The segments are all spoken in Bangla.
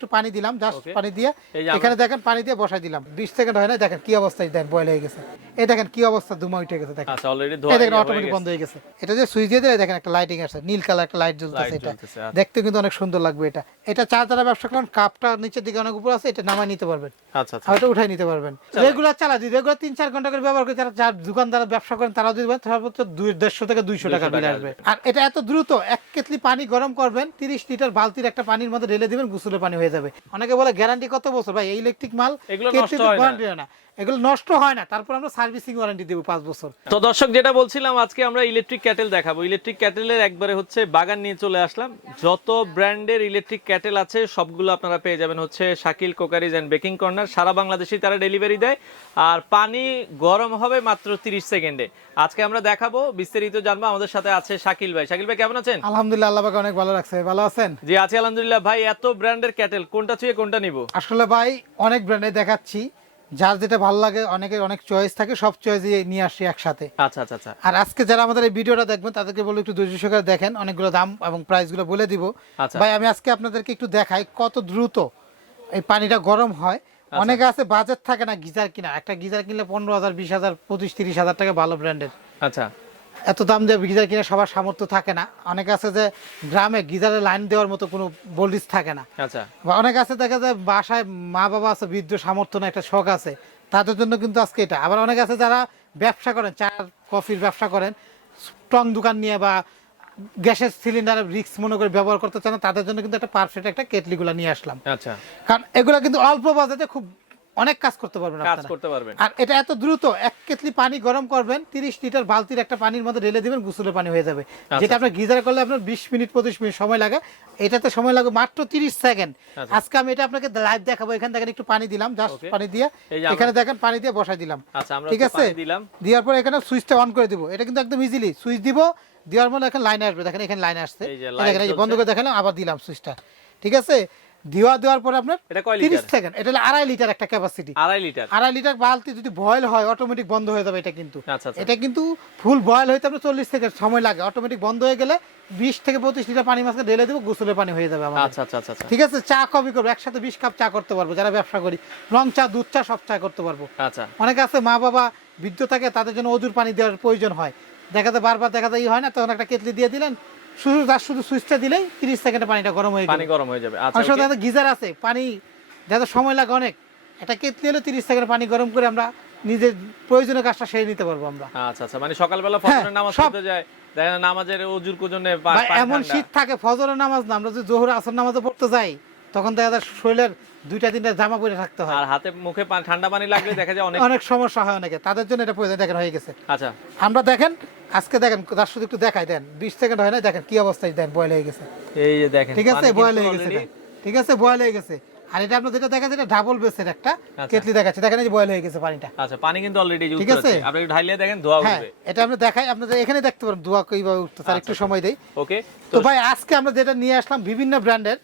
একটু পানি দিলাম, জাস্ট পানি দিয়ে এখানে দেখেন পানি দিয়ে বসাই দিলাম, 20 সেকেন্ড হয় না, দেখেন কি অবস্থায় দেন বয়েল হয়ে গেছে। এই দেখেন কি অবস্থা, ধুমা উঠে গেছে দেখেন। আচ্ছা অলরেডি এই দেখেন অটোমেটিক বন্ধ হয়ে গেছে। এটা যে সুইচ দিয়ে দিলে দেখেন একটা লাইটিং আসছে, নীল কালার একটা লাইট জ্বলতেছে। এটা দেখতে কিন্তু অনেক সুন্দর লাগবে। এটা চার দ্বারা ব্যবসা করেন, কাপটা নিচের দিকে অনেক উপর আছে, এটা নামাই নিতে পারবেন। আচ্ছা আচ্ছা, এটা উঠাই নিতে পারবেন। রেগুলার চালা দিই, রেগুলার 3-4 ঘন্টা করে ব্যবহার করে যারা দোকানদার ব্যবসা করেন তারাও দিবেন, সর্বোচ্চ 150 থেকে 200 টাকা বিল আসবে। আর এটা এত দ্রুত, এক কেটলি পানি গরম করবেন, 30 লিটার বালতির একটা পানির মধ্যে ঢেলে দিবেন, গোসলের পানি হয়ে যাবে। অনেকে বলে গ্যারান্টি কত বছর, ভাই এই ইলেকট্রিক মাল গ্যারান্টি হয় না, এগুলো নষ্ট হয় না, তারপর আমরা সার্ভিসিং ওয়ারেন্টি দেব 5 বছর। তো দর্শক যেটা বলছিলাম, আজকে আমরা ইলেকট্রিক ক্যাটেল দেখাবো। ইলেকট্রিক ক্যাটেলের একবারে হচ্ছে বাগান নিয়ে চলে আসলাম। যত ব্র্যান্ডের ইলেকট্রিক ক্যাটেল আছে সবগুলো আপনারা পেয়ে যাবেন হচ্ছে Shakil cookeries and baking corner. সারা বাংলাদেশে তারা ডেলিভারি দেয়, আর পানি গরম হবে মাত্র 30 সেকেন্ডে। আজকে আমরা দেখাবো, বিস্তারিত জানবো। আমাদের সাথে আছে শাকিল ভাই। শাকিল ভাই কেমন আছেন? আলহামদুলিল্লাহ, আল্লাহ পাক অনেক ভালো রাখছে। ভালো আছেন? জি আছি আলহামদুলিল্লাহ। ভাই এত ব্র্যান্ডের ক্যাটেল কোনটা ছুঁয়ে কোনটা নিব? আসলে ভাই অনেক ব্র্যান্ডে দেখাচ্ছি, যার যেটা ভালো লাগে, অনেকের অনেক চয়েস থাকে, সব চয়েস নিয়ে আসি একসাথে। আচ্ছা আচ্ছা আচ্ছা। আর আজকে যারা আমাদের এই ভিডিওটা দেখবেন তাদেরকে বলবো একটু ধৈর্য সহকারে দেখেন, অনেকগুলো দাম এবং প্রাইস গুলো বলে দিব। ভাই আমি আজকে আপনাদেরকে একটু দেখাই কত দ্রুত এই পানিটা গরম হয়। অনেকে আছে বাজেট থাকে না গিজার কিনা, একটা গিজার কিনলে 15,000, 20,000, 25-30,000 টাকা ভালো ব্র্যান্ডের। আচ্ছা, এত দাম দিয়ে গিজার কিনে সবার সামর্থ্য থাকে না। অনেকে আছে যে গ্রামে গিজারের লাইন দেওয়ার মতো কোনো ভোল্টেজ থাকে না। আচ্ছা, অনেক আছে দেখা যায় বাসায় মা বাবা আছে, বৃদ্ধ, সামর্থ্য না, একটা শখ আছে, তাদের জন্য কিন্তু আজকে এটা। আবার অনেক আছে যারা ব্যবসা করেন, চা কফির ব্যবসা করেন, স্ট্রং দোকান নিয়ে বা গ্যাসের সিলিন্ডারের রিস্ক মনে করে ব্যবহার করতে চান, তাদের জন্য কিন্তু একটা পারফেক্ট একটা কেটলিগুলো নিয়ে আসলাম। আচ্ছা, কারণ এগুলো কিন্তু অল্প বাজেটে খুব অনেক কাজ করতে পারবেন আপনারা। আর এটা এত দ্রুত, এক কেটলি পানি গরম করবেন, 30 লিটার বালতির একটা পানির মধ্যে ঢেলে দিবেন, গোসলের পানি হয়ে যাবে। যেটা আপনার গিজারে করলে আপনার 20 মিনিট 25 মিনিট সময় লাগে, এটাতে সময় লাগে মাত্র 30 সেকেন্ড। আজকে আমি এটা আপনাকে লাইভ দেখাবো। এখানে দেখেন একটু পানি দিলাম, জাস্ট পানি দিয়ে এখানে দেখেন পানি দিয়ে বসাই দিলাম। ঠিক আছে, দেওয়ার পর এখানে সুইচটা অন করে দিব। এটা কিন্তু একদম ইজিলি সুইচ দিব, দেওয়ার মধ্যে এখানে লাইন আসবে, দেখেন এখানে লাইন আসছে, দেখেন এই বন্ধ করে দেখালাম, আবার দিলাম সুইচটা। ঠিক আছে, দেওয়ার পরে আপনার 30 সেকেন্ড, এটা হলো 2.5 লিটার একটা ক্যাপাসিটি। 2.5 লিটার বালতি যদি বয়েল হয় অটোমেটিক বন্ধ হয়ে যাবে। এটা কিন্তু এটা কিন্তু ফুল বয়েল হইতে আপনার 40 সেকেন্ড সময় লাগে। অটোমেটিক বন্ধ হয়ে গেলে 20 থেকে 25 লিটার পানি মাঝখানে ঢেলে দেবো, গোসলের পানি হয়ে যাবে আমাদের। আচ্ছা আচ্ছা আচ্ছা, ঠিক আছে, চা কফি করবো একসাথে 20 কাপ চা করতে পারবো, যারা ব্যবসা করি, রং চা, দুধ চা, সব চা করতে পারবো। আচ্ছা, অনেকে আছে মা বাবা বৃদ্ধ থাকে, তাদের জন্য অজুর পানি দেওয়ার প্রয়োজন হয়, দেখা যায় বারবার দেখা যায় হয় না, তখন একটা কেটলি দিয়ে দিলেন, শুধু সুইচটা দিলেই 30 সেকেন্ডে পানিটা গরম হয়ে যাবে। আচ্ছা, গিজার আছে, পানি যাতে সময় লাগে অনেক, এটা কেটলি হলে 30 সেকেন্ড পানি গরম করে আমরা নিজের প্রয়োজনীয় কাজটা সেরে নিতে পারবো আমরা। আচ্ছা আচ্ছা, মানে সকালবেলা ফজরের নামাজ পড়তে যায়, দেখেন নামাজের ওযুর জন্য এমন শীত থাকে, ফজরের নামাজ না, আমরা যদি যোহর আসর নামাজে পড়তে যাই, তখন দেখা যায় শরীরের 2-3টা জামা পরে থাকতে হয়, আর হাতে মুখে ঠান্ডা পানি লাগলে দেখা যায় অনেক সমস্যা হয় অনেকে, তাদের জন্য এটা প্রয়োজন। দেখেন হয়ে গেছে। আচ্ছা, আমরা দেখেন আজকে দেখেন তার শুধু একটু দেখাই দেন, 20 সেকেন্ড হয় না, দেখেন কি অবস্থায় দেন বয়েল হয়ে গেছে। এই যে দেখেন, ঠিক আছে, বয়েল হয়ে গেছে। ঠিক আছে, বয়েল হয়ে গেছে। আর এটা আপনারা যেটা দেখাচ্ছেন এটা ডাবল বেসের একটা কেটলি দেখাচ্ছে, দেখেন এই যে বয়েল হয়ে গেছে পানিটা। আচ্ছা, পানি কিন্তু অলরেডি ইউজ করছে, আপনি একটু ঢাইলে দেখেন ধোয়া উঠবে। এটা আমরা দেখাই, আপনারা এখানে দেখতে পারেন ধোয়া কিভাবে উঠছে, আর একটু সময় দেই। ওকে, তো ভাই আজকে আমরা যেটা নিয়ে আসলাম বিভিন্ন ব্র্যান্ডের,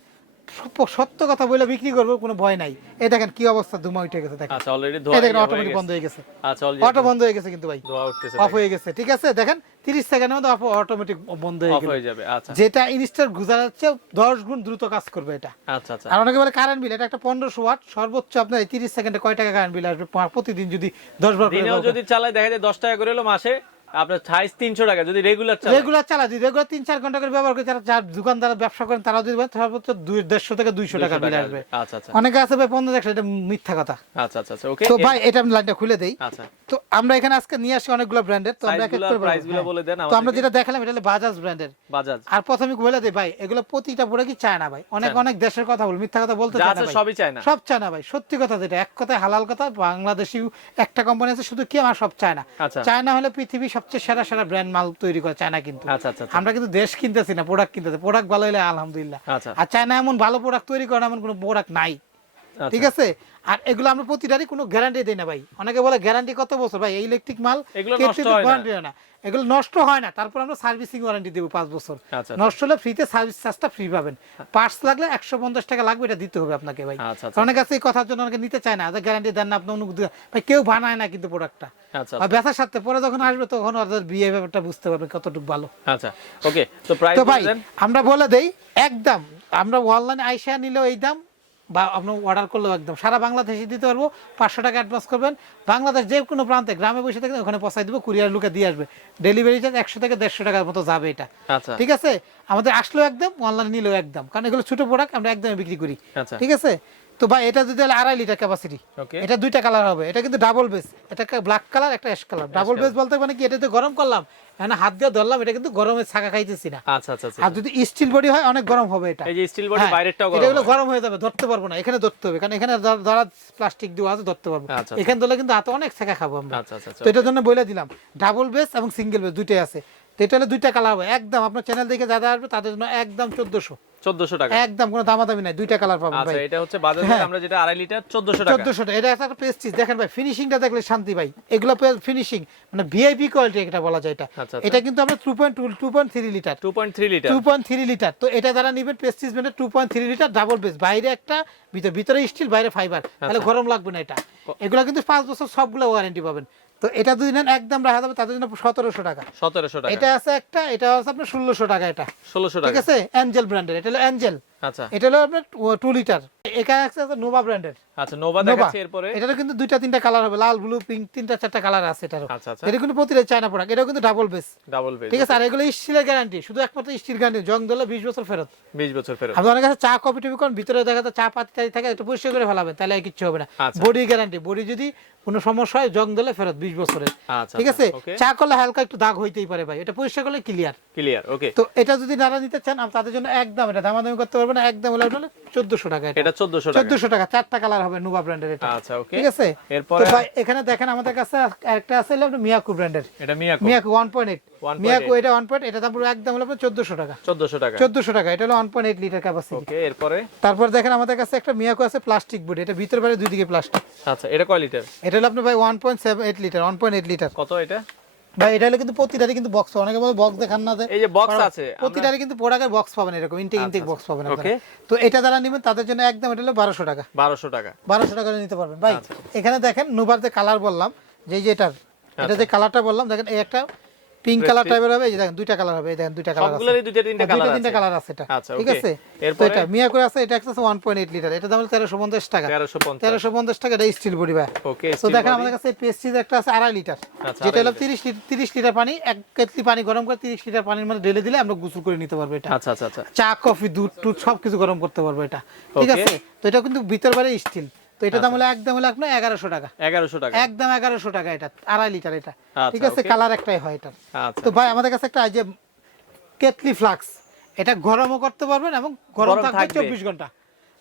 সত্য কথা বলে বিক্রি করবো, কোনো ভয় নাই। এই দেখেন কি অবস্থা, ধোঁয়া উঠে গেছে দেখেন। আচ্ছা, অলরেডি ধোঁয়া, দেখেন অটোমেটিক বন্ধ হয়ে গেছে। আচ্ছা, অটো বন্ধ হয়ে গেছে কিন্তু ভাই, ধোঁয়া উঠতেছে, অফ হয়ে গেছে। ঠিক আছে, দেখেন 30 সেকেন্ডের মধ্যে অটোমেটিক বন্ধ হয়ে যাবে। আচ্ছা, যেটা ইনস্ট্যান্ট গুজারার চেয়ে 10 গুণ দ্রুত কাজ করবে এটা। আচ্ছা আচ্ছা। আর অনেকে বলে কারেন্ট বিল, এটা একটা 1500 ওয়াট, সর্বোচ্চ আপনার 30 সেকেন্ডে কয় টাকা কারেন্ট বিল আসবে প্রতিদিন যদি 10 বার করে যদি চালায়, দেখা যায় 10 টাকা করে হলো মাসে আপনার 300 টাকা। যদি রেগুলার চালা, যদি রেগুলার 3-4 ঘন্টা করে ব্যবহার করে যারা দোকানদার ব্যবসা করেন, তারাও যদি সর্বোচ্চ 150 থেকে 200 টাকা বিল আসবে। আচ্ছা আচ্ছা। অনেকে আছে ভাই 1500, এটা মিথ্যা কথা। আচ্ছা আচ্ছা, ওকে। তো ভাই এটা আমি লাইনটা খুলে দেই। আচ্ছা, তো আমরা এখানে আজকে নিয়ে আসি অনেকগুলো ব্র্যান্ডের, তো আমরা এক এক করে প্রাইসগুলো বলে দেন আমাদের। তো আমরা যেটা দেখালাম এটা হলো বাজাজ ব্র্যান্ডের, বাজাজ। আর প্রথমে বলে দেই ভাই, এগুলো প্রতিটা প্রোডাক্ট কি চায় না ভাই, অনেক দেশের কথা বল, মিথ্যা কথা বলতে চায় না ভাই, সবই চায় না, সব চায় না ভাই, সত্যি কথা যেটা, এক কথায় হালাল কথা। বাংলাদেশী একটা কোম্পানি আছে শুধু, কি আমার সব চায় না। চায়না হলে পৃথিবীর সবচেয়ে সেরা ব্র্যান্ড মাল তৈরি করে চায়না কিন্তু। আমরা কিন্তু দেশ কিনতেছি না, প্রোডাক্ট কিনতেছি। প্রোডাক্ট ভালো হলে আলহামদুলিল্লাহ। আর চায়না এমন ভালো প্রোডাক্ট তৈরি করে এমন কোনো প্রোডাক্ট নাই। ঠিক আছে, আর এগুলো আমরা প্রতিটারই কোনো গ্যারান্টি দেই না ভাই। অনেকে বলে গ্যারান্টি কত বছর, ভাই এই ইলেকট্রিক মাল গ্যারান্টি হয় না, এগুলো নষ্ট হয় না, তারপর আমরা সার্ভিসিং ওয়ারেন্টি দেব 5 বছর। নষ্ট হলে ফ্রিতে সার্ভিস চার্জটা ফ্রি পাবেন। পার্টস লাগলে 150 টাকা লাগবে, এটা দিতে হবে আপনাকে ভাই। অনেক আছে এই কথার জন্য অনেকে নিতে চায় না, গ্যারান্টি দেন না আপনি, ভাই কেউ বানায় না কিন্তু প্রোডাক্টটা। আর ব্যথার সাথে পরে যখন আসবে তখন ওদের বিহেভিয়ারটা বুঝতে পারবে কতটুকু ভালো। আচ্ছা, ওকে। তো প্রাইস ভাই আমরা বলে দেই একদম, আমরা অনলাইনে আইসা নিলেও এই দাম, বা আপনি অর্ডার করলেও একদম সারা বাংলাদেশে দিতে পারবো। 500 টাকা অ্যাডভান্স করবেন, বাংলাদেশ যে কোনো প্রান্তে গ্রামে বসে থাকলে ওখানে পৌঁছাই দেবো, কুরিয়ার লোকে দিয়ে আসবে। ডেলিভারি চার্জ 100 থেকে 150 টাকার মতো যাবে এটা। ঠিক আছে, আমাদের আসলেও একদম, অনলাইনে নিলেও একদম, কারণ এগুলো ছোট প্রোডাক্ট, আমরা একদমই বিক্রি করি। ঠিক আছে, তো ভাই এটা যদি 2.5 লিটার ক্যাপাসিটি, এটা দুইটা কালার হবে, এটা কিন্তু ডাবল বেস, এটা একটা ব্ল্যাক কালার, একটা অ্যাশ কালার। ডাবল বেস বলতে মানে কি, এটাতে গরম করলাম, এখানে হাত দিয়ে ধরলাম, এটা কিন্তু গরমের ছাকা খাইতেছি না। আর যদি স্টিল বডি হয় অনেক গরম হবে এটা। এই যে স্টিল বডি বাইরেরটাও গরম, এগুলো গরম হয়ে যাবে, ধরতে পারবো না, এখানে ধরতে হবে, কারণ এখানে যারা প্লাস্টিক দেওয়া আছে ধরতে পারবো, এখানে ধরলে কিন্তু হাতে অনেক ছাকা খাবো আমরা। তো এটার জন্য বলে দিলাম ডাবল বেস এবং সিঙ্গেল বেস দুইটাই আছে। তো এটা হলো দুইটা কালার হবে, একদম আপনার চ্যানেল দেখে যারা আসবে তাদের জন্য একদম 1400 টাকা, একদম কোনো দামাদামি নাই, দুইটা কালার পাবেন ভাই। এটা হচ্ছে বাজারে আমরা যেটা 2.5 লিটার 1400 টাকা। 1400 টাকা। এটা একটা পেস্টিজ দেখেন ভাই, ফিনিশিংটা দেখলে শান্তি ভাই, এগুলো ফিনিশিং মানে ভিআইপি কোয়ালিটি এটা বলা যায়। এটা কিন্তু আমরা 2.3 লিটার 2.3 লিটার। তো এটা যারা নেবেন পেস্টিজ ব্র্যান্ডের 2.3 লিটার ডাবল বেস, বাইরে একটা, ভিতরে স্টিল, বাইরে ফাইবার, তাহলে গরম লাগবে না এটা। এগুলো কিন্তু 5 বছর সবগুলো ওয়ারেন্টি পাবেন। তো এটা যদি নেন একদম রাখা যাবে তাদের জন্য 1700 টাকা। এটা আছে একটা, এটা আছে আপনার 1600 টাকা। এটা 1600 টাকা, ঠিক আছে, অ্যাঞ্জেল ব্র্যান্ডের, এটা হলো অ্যাঞ্জেল। আচ্ছা, এটা হলো আপনার 2 লিটার। এখানে আছে নোভা ব্র্যান্ডের। আচ্ছা, নোভা দেখাচ্ছি। এরপরে এটারও কিন্তু 2-3টা কালার হবে, লাল, ব্লু, পিঙ্ক, 3-4টা কালার আছে এটারও। এটা কিন্তু প্রতিটা চায়না প্রোডাক্ট, এটাও কিন্তু ডাবল বেস। ঠিক আছে, আর এগুলো স্টিলের গ্যারান্টি, শুধু একমাত্র স্টিল গ্যারান্টি, জং ধরলে 20 বছর ফেরত। 20 বছর ফেরত। আপনি অনেক কাছে চা কফি টফি কোন ভিতরে দেখা যায় চা পাতি থাকে, একটু পরিষ্কার করে ফেলাবেন, তাহলে আর কিছু হবে না। বডি গ্যারান্টি, বডি যদি কোনো সমস্যা হয় জং ধরলে ফেরত 20 বছরের। ঠিক আছে, চা করলে হালকা একটু দাগ হইতেই পারে ভাই, এটা পরিষ্কার করলে ক্লিয়ার। ওকে, তো এটা যদি নারা নিতে চান তাদের জন্য একদম, এটা দামাদামি করতে পারবেন না, একদম হলো 1400 টাকা। এটা 1400 টাকা, 4টা কালার হবে, নোভা ব্র্যান্ডের এটা। আচ্ছা, ওকে, ঠিক আছে। এরপর ভাই এখানে দেখেন আমাদের কাছে একটা আছে হলো মিয়াকো ব্র্যান্ডের, এটা মিয়াকো 1.8, মিয়াকো এটা 1.8, এটা দাম পুরো একদম হলো 1400 টাকা। 1400 টাকা, এটা হলো 1.8 লিটার ক্যাপাসিটি। ওকে, এরপরে তারপর দেখেন আমাদের কাছে একটা মিয়াকো আছে প্লাস্টিক বডি, এটা ভিতর বাইরে দুই দিকে প্লাস্টিক। আচ্ছা, এটা কয় লিটার? এটা হলো আপনার ভাই 1.78 লিটার, 1.8 লিটার। কত এটা ভাই? এটা হলো কিন্তু প্রতিটারই কিন্তু বক্স, অনেকে বলে বক্স দেখান না, এই যে বক্স আছে, প্রতিটারই কিন্তু প্রোডাক্টের বক্স পাবেন, এরকম ইনটেক বক্স পাবেন আপনারা। তো এটা যারা নেবেন তাদের জন্য একদম এটা হলো 1200 টাকা। 1200 টাকা নিতে পারবেন ভাই। এখানে দেখেন নোভার যে কালার বললাম, যে এটার, এটা যে কালারটা বললাম, দেখেন এই একটা পিঙ্ক কালার টাইপের হবে, এই যে দেখেন দুইটা কালার হবে, এই দেখেন দুইটা কালার আছে, সবগুলোরই 2-3টা কালার আছে এটা। ঠিক আছে, এরপর এটা মিয়াকো আছে, এটা আছে 1.8 লিটার, এটা দাম হলো 1350 টাকা। 1350 টাকা, এটা স্টিল বডি ভাই। ওকে, তো দেখেন আমাদের কাছে পেস্টিজ একটা আছে 2.5 লিটার, যেটা হলো 30 লিটার পানি, এক কেটলি পানি গরম করে 30 লিটার পানির মধ্যে ঢেলে দিলে আমরা গোসল করে নিতে পারবো এটা। আচ্ছা আচ্ছা, চা কফি দুধ টুধ সবকিছু গরম করতে পারবো এটা। ঠিক আছে, তো এটা কিন্তু ভিতর বাইরে স্টিল। তো এটা দাম হলো একদম হলো আপনার 1100 টাকা। 1100 টাকা, একদম 1100 টাকা, এটা 2.5 লিটার এটা। ঠিক আছে, কালার একটাই হয় এটা। তো ভাই আমাদের কাছে একটা যে কেটলি ফ্লাক্স, এটা গরমও করতে পারবেন এবং গরম থাকবে 24 ঘন্টা,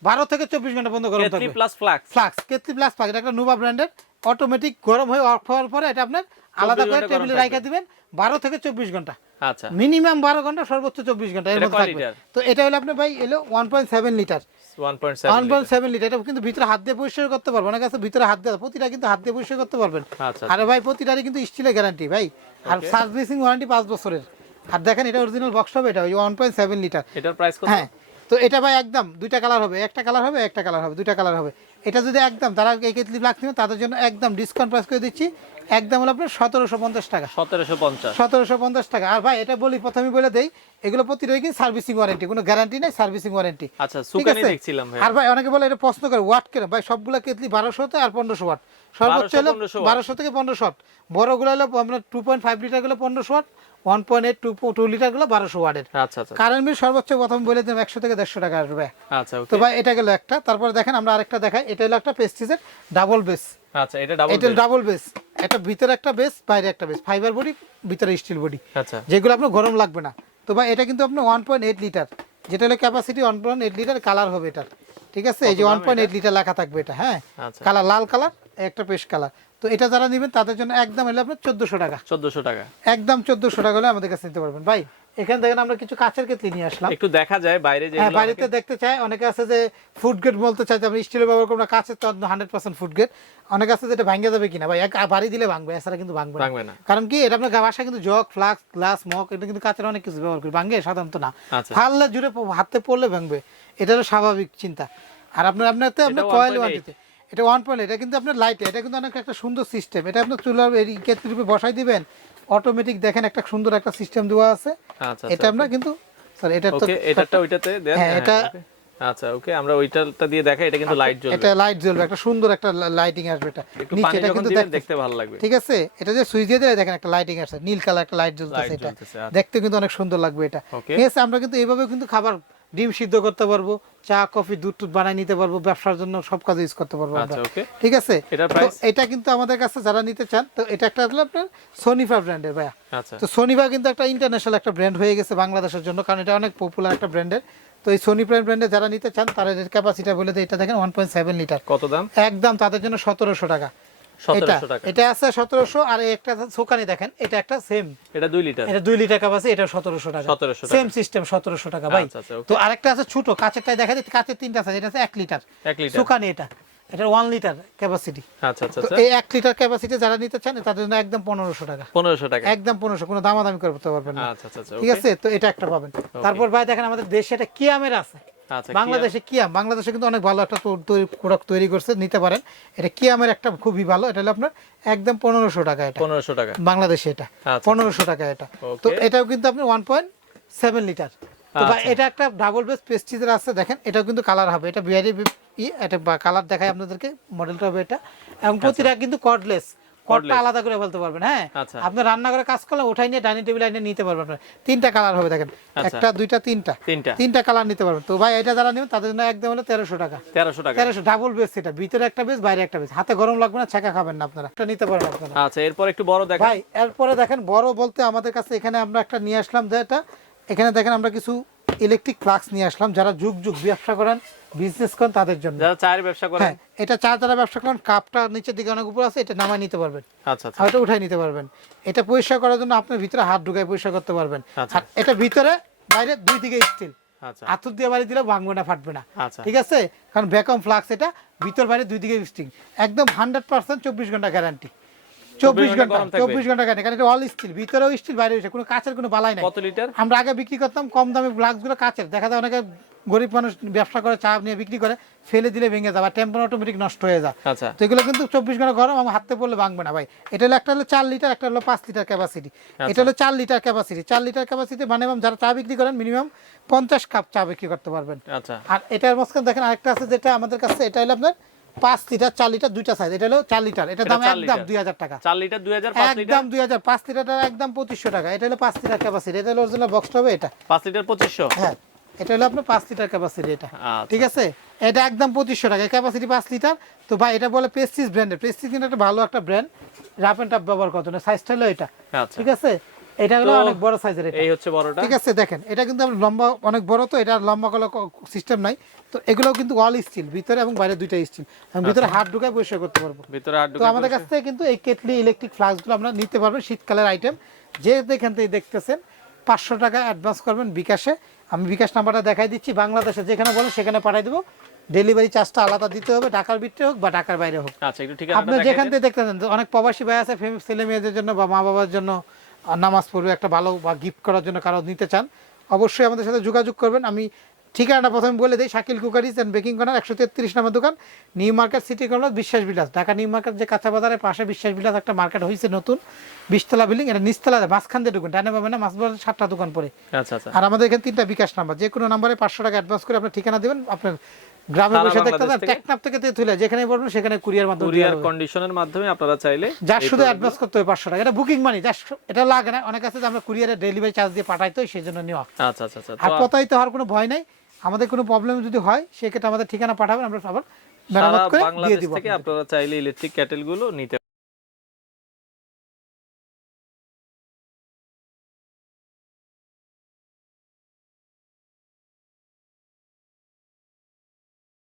12 থেকে 24 ঘন্টা পর্যন্ত গরম থাকবে। Kettle plus flask, kettle plus flask, এটা একটা নোভা ব্র্যান্ডের, অটোমেটিক গরম হয়ে অফ হওয়ার পরে এটা আপনার আলাদা করে টেবিলে রাখা দিবেন 12 থেকে 24 ঘন্টা। আচ্ছা, মিনিমাম 12 ঘন্টা, সর্বোচ্চ 24 ঘন্টা এর মধ্যে থাকবে। তো এটা হলো আপনার ভাই এলো 1.7 লিটার। 1.7 লিটার, এটা কিন্তু ভিতরে হাত দিয়ে পরিষ্কার করতে পারবেন, অনেক আছে ভিতরে হাত দিয়ে, প্রতিটা কিন্তু হাত দিয়ে পরিষ্কার করতে পারবেন। আর ভাই প্রতিটারই কিন্তু স্টিলের গ্যারান্টি ভাই, আর সার্ভিসিং ওয়ারেন্টি 5 বছরের। আর দেখেন এটা অরিজিনাল বক্স হবে, এটা 1.7 লিটার। এটার প্রাইস কত? হ্যাঁ, তো এটা ভাই একদম দুইটা কালার হবে, একটা কালার হবে, একটা কালার হবে, দুইটা কালার হবে। এটা যদি একদম তারা এই কেটলি ফ্লাক্স নেবেন তাদের জন্য একদম ডিসকাউন্ট প্রাইস করে দিচ্ছি, একদম হলো আপনার 1750 টাকা। 1750 টাকা। আর ভাই এটা বলি, প্রথমেই বলে দেই, এগুলো প্রতিটাই কি সার্ভিসিং ওয়ারেন্টি, কোনো গ্যারান্টি নাই, সার্ভিসিং ওয়ারেন্টি। আচ্ছা, সুকানি দেখছিলাম ভাই। আর ভাই অনেকে বলে এটা প্রশ্ন করে ওয়াট কেন, ভাই সবগুলা কেটলি 1200 তে আর 1500 ওয়াট, সর্বোচ্চ হলো 1200 থেকে 1500 ওয়াট, বড়গুলো হলো আপনার 2.5 লিটার গুলো 1500 ওয়াট, 1.8 2 লিটার গুলো 1200 ওয়াটের। আচ্ছা আচ্ছা, কারেন্ট বিল সর্বোচ্চ প্রথম বলে দিলাম 100 থেকে 150 টাকা আসবে। আচ্ছা, ওকে, তো ভাই এটা গেল একটা। তারপর দেখেন আমরা আরেকটা দেখাই, এটা হলো একটা পেস্টিজের ডাবল বেস। আচ্ছা, এটা ডাবল বেস, এটা ভিতরে একটা বেস, বাইরে একটা বেস, ফাইবার বডি, ভিতরে স্টিল বডি। আচ্ছা, যেগুলো আপনার গরম লাগবে না। তো ভাই এটা কিন্তু আপনার 1.8 লিটার, যেটা হলো ক্যাপাসিটি 1.8 লিটার, কালার হবে এটা। ঠিক আছে, এই যে 1.8 লিটার লেখা থাকবে এটা। হ্যাঁ, কালার লাল কালার, একটা পেস্ট কালার। তো এটা যারা নেবেন তাদের জন্য একদম হলো আপনার 1400 টাকা। 1400 টাকা, একদম 1400 টাকা হলে আমাদের কাছে নিতে পারবেন ভাই। এখানে দেখেন আমরা কিছু কাচের কেটলি নিয়ে আসলাম, একটু দেখা যায় বাইরে, যে বাইরেতে দেখতে চায়, অনেকে আছে যে ফুড গ্রেড বলতে চায় যে আমরা স্টিলের ব্যবহার করব না, কাচের তো 100% ফুড গ্রেড। অনেক আছে যেটা ভাঙে যাবে কিনা, ভাই এক বাড়ি দিলে ভাঙবে, এছাড়া কিন্তু ভাঙবে না। কারণ কি, এটা আপনার বাসায় কিন্তু জগ, ফ্লাস্ক, গ্লাস, মগ, এটা কিন্তু কাচের অনেক কিছু ব্যবহার করি, ভাঙে সাধারণত না, ফাললে জুড়ে হাতে পড়লে ভাঙবে, এটা হলো স্বাভাবিক চিন্তা। আর আপনার কয়েল ওয়ান্টিতে এটা 1.8, এটা কিন্তু আপনার লাইট, এটা কিন্তু অনেক একটা সুন্দর সিস্টেম। এটা আপনার চুলার কেটলির উপরে বসাই দিবেন, অটোমেটিক দেখেন একটা সুন্দর একটা সিস্টেম দেওয়া আছে। এটা আমরা কিন্তু স্যার এটা তো এটাটা ওইটাতে দেন, হ্যাঁ এটা আচ্ছা ওকে, আমরা ওইটাটা দিয়ে দেখাই। এটা কিন্তু লাইট জ্বলবে, এটা লাইট জ্বলবে, একটা সুন্দর একটা লাইটিং আসবে। এটা নিচে এটা কিন্তু দেখতে ভালো লাগবে, ঠিক আছে। এটা যে সুইচ দিয়ে দিলে দেখেন একটা লাইটিং আসছে, নীল কালার একটা লাইট জ্বলতেছে, এটা দেখতে কিন্তু অনেক সুন্দর লাগবে এটা। ঠিক আছে, আমরা কিন্তু এইভাবে কিন্তু খাবার ডিম সিদ্ধ করতে পারবো, চা কফি দুধ টুধ বানাই নিতে পারবো, ব্যবসার জন্য সব কাজে ইউজ করতে পারবো আমরা। ঠিক আছে, এটা কিন্তু আমাদের কাছে যারা নিতে চান, তো এটা একটা হলো আপনার সোনিফা ব্র্যান্ডের ভাইয়া। তো সোনিফা কিন্তু একটা ইন্টারন্যাশনাল একটা ব্র্যান্ড হয়ে গেছে বাংলাদেশের জন্য, কারণ এটা অনেক পপুলার একটা ব্র্যান্ডের। তো এই সোনি ব্র্যান্ডে যারা নিতে চান তারা এর ক্যাপাসিটি বলে দেয়, এটা দেখেন 1.7 লিটার। কত দাম? একদম তাদের জন্য 1700 টাকা। এটা আছে 1700, আর একটা সোকানি দেখেন, এটা একটা সেম, এটা 2 লিটার, এটা 2 লিটার ক্যাপাসিটি, এটা 1700 টাকা, সেম সিস্টেম 1700 টাকা ভাই। তো আরেকটা আছে ছোট কাচেরটাই দেখা যায়, কাচের তিনটা আছে, এটা আছে 1 লিটার সোকানি, এটা 1 লিটার ক্যাপাসিটি। তো এই 1 লিটার ক্যাপাসিটি যারা নিতে চান তাদের জন্য একদম 1500 টাকা, 1500 টাকা, একদম 1500, কোনো দামাদামি করতে পারবেন না। ঠিক আছে, তো এটা একটা পাবেন। তারপর ভাই দেখেন আমাদের দেশে এটা কিয়ামের আছে, বাংলাদেশে কিয়াম, বাংলাদেশে কিন্তু অনেক ভালো একটা প্রোডাক্ট তৈরি করছে, নিতে পারেন। এটা কিয়ামের একটা খুবই ভালো, এটা হলো আপনার একদম 1500 টাকা, এটা 1500 টাকা বাংলাদেশে, এটা 1500 টাকা এটা। তো এটাও কিন্তু আপনি 1.7 লিটার। তো ভাই এটা একটা ডাবল বেস প্রেস্টিজের আছে, দেখেন এটাও কিন্তু কালার হবে, এটা বিআরই এটা কালার দেখায় আপনাদেরকে, মডেলটা হবে এটা, এবং প্রতিটা কিন্তু কর্ডলেস, কর্ডটা আলাদা করে বলতে পারবেন। হ্যাঁ, আপনি রান্না করে কাজ করলে ওঠাই নিয়ে ডাইনিং টেবিল আইনে নিতে পারবেন। আপনার তিনটা কালার হবে, দেখেন একটা দুইটা তিনটা কালার নিতে পারবেন। তো ভাই এটা যারা নেবেন তাদের জন্য একদম হলো 1300 টাকা, 1300 ডাবল বেস, এটা ভিতরে একটা বেস বাইরে একটা বেস, হাতে গরম লাগবে না, ছেঁকা খাবেন না আপনারা, এটা নিতে পারেন আপনারা। আচ্ছা, এরপর একটু বড় দেখেন ভাই, এরপরে দেখেন বড় বলতে আমাদের কাছে এখানে আমরা একটা নিয়ে আসলাম, যেটা এখানে দেখেন আমরা কিছু ইলেকট্রিক ফ্লাক্স নিয়ে আসলাম, যারা যুগ যুগ ব্যবসা করেন, বিজনেস করেন, তাদের জন্য, যারা চায়ের ব্যবসা করেন। হ্যাঁ, এটা চা যারা ব্যবসা করেন, কাপটা নিচের দিকে অনেক উপর আছে, এটা নামায় নিতে পারবেন। আচ্ছা আচ্ছা, এটা উঠাই নিতে পারবেন। এটা পরিষ্কার করার জন্য আপনার ভিতরে হাত ঢুকায় পরিষ্কার করতে পারবেন। আর এটা ভিতরে বাইরে দুই দিকে স্টিল, হাতুর দিয়ে বাড়ি দিলে ভাঙবে না, ফাটবে না। ঠিক আছে, কারণ ভ্যাকুয়াম ফ্লাক্স, এটা ভিতর বাইরে দুই দিকে স্টিল, একদম 100% 24 ঘন্টা গ্যারান্টি, 24 ঘন্টা গ্যারান্টি, কারণ এটা অল স্টিল, ভিতরেও স্টিল বাইরেও স্টিল, কোনো কাঁচের কোনো বালাই নাই। কত লিটার? আমরা আগে বিক্রি করতাম কম দামে গ্লাসগুলো কাঁচের, দেখা যায় অনেকে গরিব মানুষ ব্যবসা করে, চা নিয়ে বিক্রি করে, ফেলে দিলে ভেঙে যাবে, টেম্পার অটোমেটিক নষ্ট হয়ে যায়। তো এগুলো কিন্তু 24 ঘন্টা গরম, আমার হাতে পড়লে ভাঙবে না ভাই। এটা হলো একটা হলো 4 লিটার, একটা হলো 5 লিটার ক্যাপাসিটি। এটা হলো 4 লিটার ক্যাপাসিটি, 4 লিটার ক্যাপাসিটি মানে যারা চা বিক্রি করেন মিনিমাম 50 কাপ চা বিক্রি করতে পারবেন। আর এটার মাঝখানে দেখেন আরেকটা আছে, যেটা আমাদের কাছে, এটা হলো আপনার 5 লিটার 4 লিটার দুইটা সাইজ, এটা হলো 4 লিটার, এটা দাম একদম 2000 টাকা, 4 লিটার 2000, 5 লিটার একদম 2000, 5 লিটারটা একদম 2500 টাকা। এটা হলো 5 লিটার ক্যাপাসিটি, এটা হলো অরিজিনাল বক্সটা হবে, এটা 5 লিটার 2500। হ্যাঁ, এটা হলো আপনার 5 লিটার ক্যাপাসিটি, এটা ঠিক আছে, এটা একদম 2500 টাকা ক্যাপাসিটি, 5 লিটার। তো ভাই এটা বলে প্রেস্টিজ ব্র্যান্ডের, প্রেস্টিজ কিন্তু একটা ভালো একটা ব্র্যান্ড, রাফ এন্ড টাফ ব্যবহার করতে না, সাইজটা হলো এটা। ঠিক আছে, এটা হলো অনেক বড় সাইজের, এটা এই হচ্ছে বড়টা। ঠিক আছে, দেখেন এটা কিন্তু লম্বা অনেক বড়, তো এটা লম্বা কলা সিস্টেম নাই। তো এগুলো কিন্তু অল স্টিল, ভিতরে এবং বাইরে দুইটা স্টিল, এবং ভিতরে হাত ঢুকায় পরিষ্কার করতে পারবো, ভিতরে হাত ঢুকায়। তো আমাদের কাছ থেকে কিন্তু এই কেটলি ইলেকট্রিক ফ্লাস্কগুলো আমরা নিতে পারবেন, শীতকালের আইটেম। যে এখান থেকে দেখতেছেন 500 টাকা অ্যাডভান্স করবেন বিকাশে, আমি বিকাশ নাম্বারটা দেখাই দিচ্ছি, বাংলাদেশে যেখানে বলেন সেখানে পাঠিয়ে দেবো, ডেলিভারি চার্জটা আলাদা দিতে হবে, ঢাকার ভিতরে হোক বা ঢাকার বাইরে হোক। আচ্ছা, একটু ঠিক আছে, আপনি যেখান থেকে দেখতেছেন, অনেক প্রবাসী ভাই আছে, ছেলে মেয়েদের জন্য বা মা বাবার জন্য নামাজ পড়বে একটা ভালো, বা গিফট করার জন্য কারো নিতে চান, অবশ্যই আমাদের সাথে যোগাযোগ করবেন। আমি ঠিকানাটা প্রথমে বলে দিই, Shakil cookeries and baking corner, 133 নম্বর দোকান, নিউ মার্কেট, সিটি কর্নার, বিশ্বাস বিলাস, ঢাকা নিউ মার্কেট যে কাঁচা বাজারের পাশে বিশ্বাস বিলাস একটা মার্কেট হয়েছে নতুন, 20তলা বিল্ডিং, এটা নিচতলা, মাঝখান দিয়ে ঢুকুন, ডানে পাবেন না, মাছ বাজার 7টা দোকান পরে। আর আমাদের এখানে 3টা বিকাশ নাম্বার, যে কোনো নাম্বারে 500 টাকা অ্যাডভান্স করে আপনার ঠিকানা দেবেন, আপনার গ্রামে বসে দেখতে দেন, টেকনাফ থেকে তেতুলিয়া যেখানে বলবেন সেখানে কুরিয়ার মাধ্যমে, কুরিয়ার কন্ডিশনের মাধ্যমে আপনারা চাইলে, যা শুধু অ্যাডভান্স করতে হবে 500 টাকা, এটা বুকিং মানি, এটা লাগে না। অনেক আছে যে আমরা কুরিয়ারে ডেলিভারি চার্জ দিয়ে পাঠাইতে হয়, সেই জন্য নেওয়া। আচ্ছা আচ্ছা আচ্ছা, আর প্রতারিত হওয়ার কোনো ভয় নাই, আমাদের কোনো প্রবলেম যদি হয় সেক্ষেত্রে আমাদের ঠিকানা পাঠাবেন, আমরা আবার মেরামত করে দিয়ে দিব। বাংলাদেশ থেকে আপনারা চাইলে ইলেকট্রিক ক্যাটেল গুলো নিতে